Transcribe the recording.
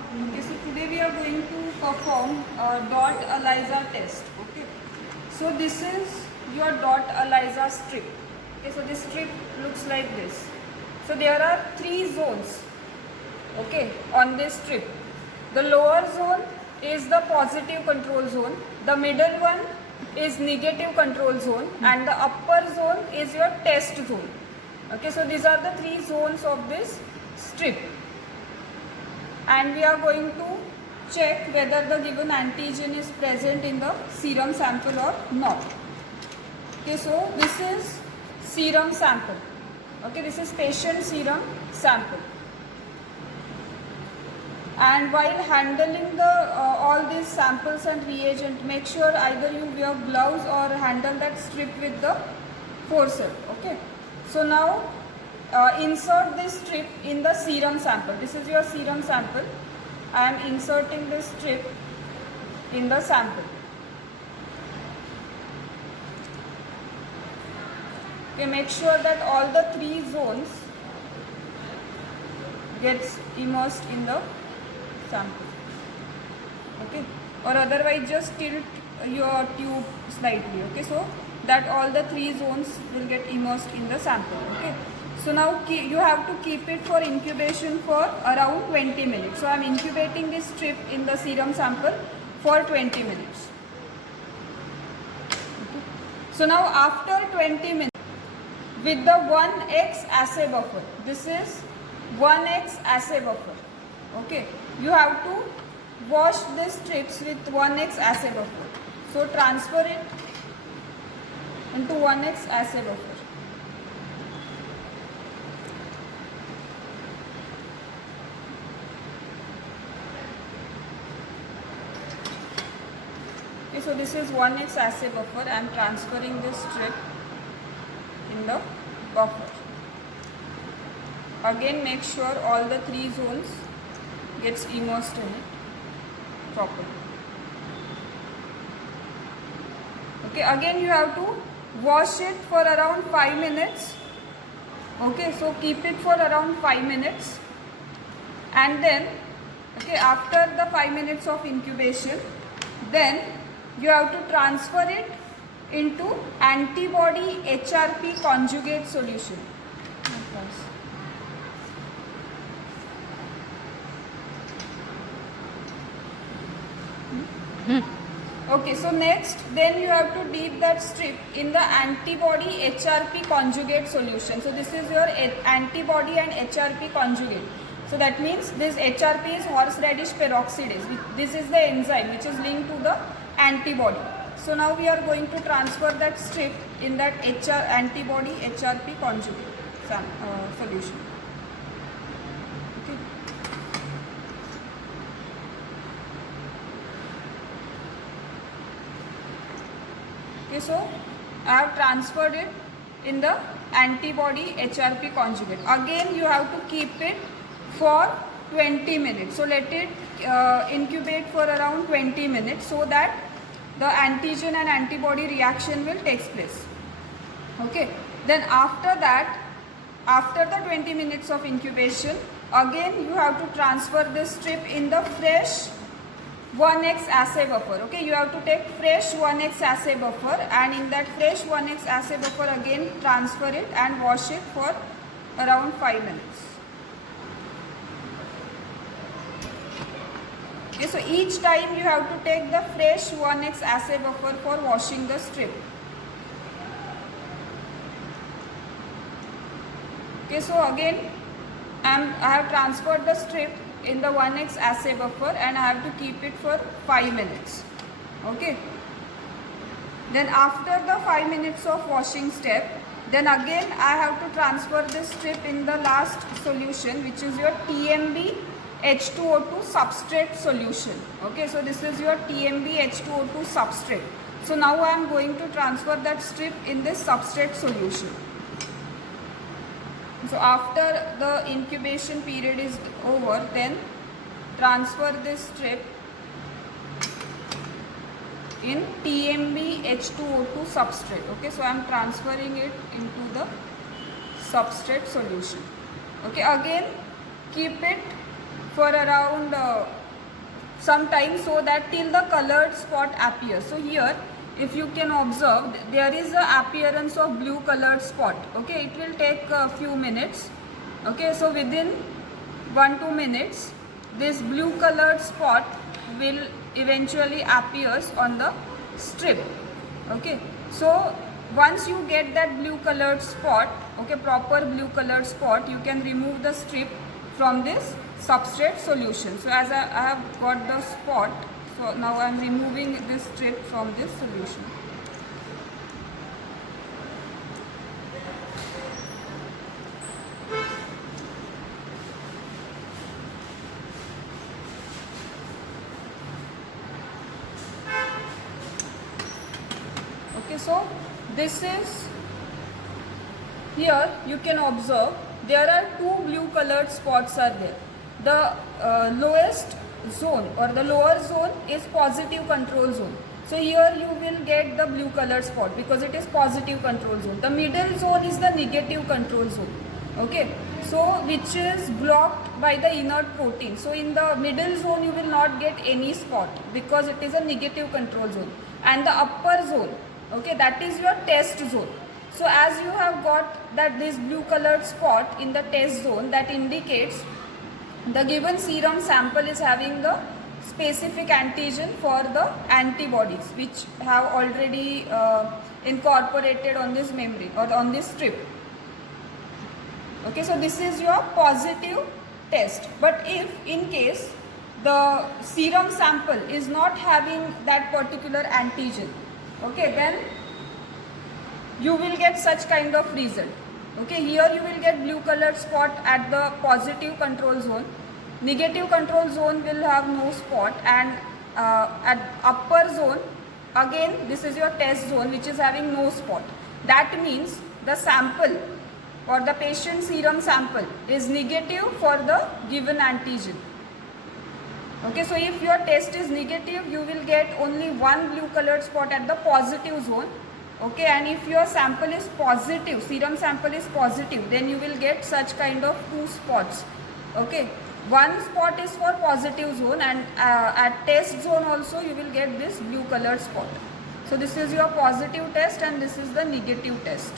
Okay, so today we are going to perform a dot ELISA test. Okay, so this is your dot ELISA strip. Okay, so this strip looks like this. So there are three zones, okay, on this strip. The lower zone is the positive control zone, the middle one is negative control zone, and the upper zone is your test zone. Okay, so these are the three zones of this strip, and we are going to check whether the given antigen is present in the serum sample or not. Okay, so this is serum sample. Okay, this is patient serum sample. And while handling the all these samples and reagent, make sure either you wear gloves or handle that strip with the forceps. Okay. So now insert this strip in the serum sample. This is your serum sample. I am inserting this strip in the sample. Okay, make sure that all the three zones gets immersed in the sample. Okay, or otherwise just tilt your tube slightly. Okay, so that all the three zones will get immersed in the sample. Okay, so now you have to keep it for incubation for around 20 minutes. So I am incubating this strip in the serum sample for 20 minutes. Okay. So now after 20 minutes, with the 1x assay buffer, this is 1x assay buffer. Okay, you have to wash these strips with 1x assay buffer. So transfer it into 1x assay buffer. Okay, so this is 1x assay buffer. I am transferring this strip in the buffer. Again, make sure all the three zones gets immersed in it properly. Okay, again you have to wash it for around 5 minutes. Okay, so keep it for around 5 minutes, and then okay, after the 5 minutes of incubation, then you have to transfer it into antibody HRP conjugate solution. Okay, so next then you have to dip that strip in the antibody HRP conjugate solution. So this is your antibody and HRP conjugate. So that means this HRP is horseradish peroxidase. This is the enzyme which is linked to the antibody. So now we are going to transfer that strip in that antibody HRP conjugate solution. Okay. Okay, so I have transferred it in the antibody HRP conjugate. Again you have to keep it for 20 minutes. So let it incubate for around 20 minutes so that the antigen and antibody reaction will take place. Okay. Then after that, after the 20 minutes of incubation, again you have to transfer this strip in the fresh 1x assay buffer. Okay, you have to take fresh 1x assay buffer, and in that fresh 1x assay buffer again transfer it and wash it for around 5 minutes. Okay, so each time you have to take the fresh 1x assay buffer for washing the strip. Okay, so again I have transferred the strip in the 1x assay buffer, and I have to keep it for 5 minutes. Okay. Then after the 5 minutes of washing step, then again I have to transfer this strip in the last solution, which is your TMB H2O2 substrate solution. Okay, so this is your TMB H2O2 substrate. So now I am going to transfer that strip in this substrate solution. So after the incubation period is over, then transfer this strip in TMB H2O2 substrate. Okay, so I am transferring it into the substrate solution. Okay, again keep it for around some time, so that till the colored spot appears. So here if you can observe, there is a appearance of blue colored spot. Okay, it will take a few minutes. Okay, so within 1-2 minutes this blue colored spot will eventually appears on the strip. Okay, so once you get that blue colored spot, okay, proper blue colored spot, you can remove the strip from this substrate solution. So as I have got the spot, so now I am removing this strip from this solution. Okay, so this is, here you can observe there are two blue colored spots are there. The lowest zone or the lower zone is positive control zone. So here you will get the blue colored spot because it is positive control zone. The middle zone is the negative control zone. Okay, so which is blocked by the inert protein. So in the middle zone you will not get any spot because it is a negative control zone. And the upper zone, okay, that is your test zone. So as you have got that this blue colored spot in the test zone, that indicates the given serum sample is having the specific antigen for the antibodies which have already incorporated on this membrane or on this strip. Okay, so this is your positive test. But if in case the serum sample is not having that particular antigen, okay, then you will get such kind of result. Okay, here you will get blue colored spot at the positive control zone. Negative control zone will have no spot, and at upper zone, again this is your test zone which is having no spot. That means the sample or the patient serum sample is negative for the given antigen. Okay, so if your test is negative, you will get only one blue colored spot at the positive zone. Okay, and if your sample is positive, serum sample is positive, then you will get such kind of two spots. Okay, one spot is for positive zone, and at test zone also you will get this blue colored spot. So this is your positive test and this is the negative test.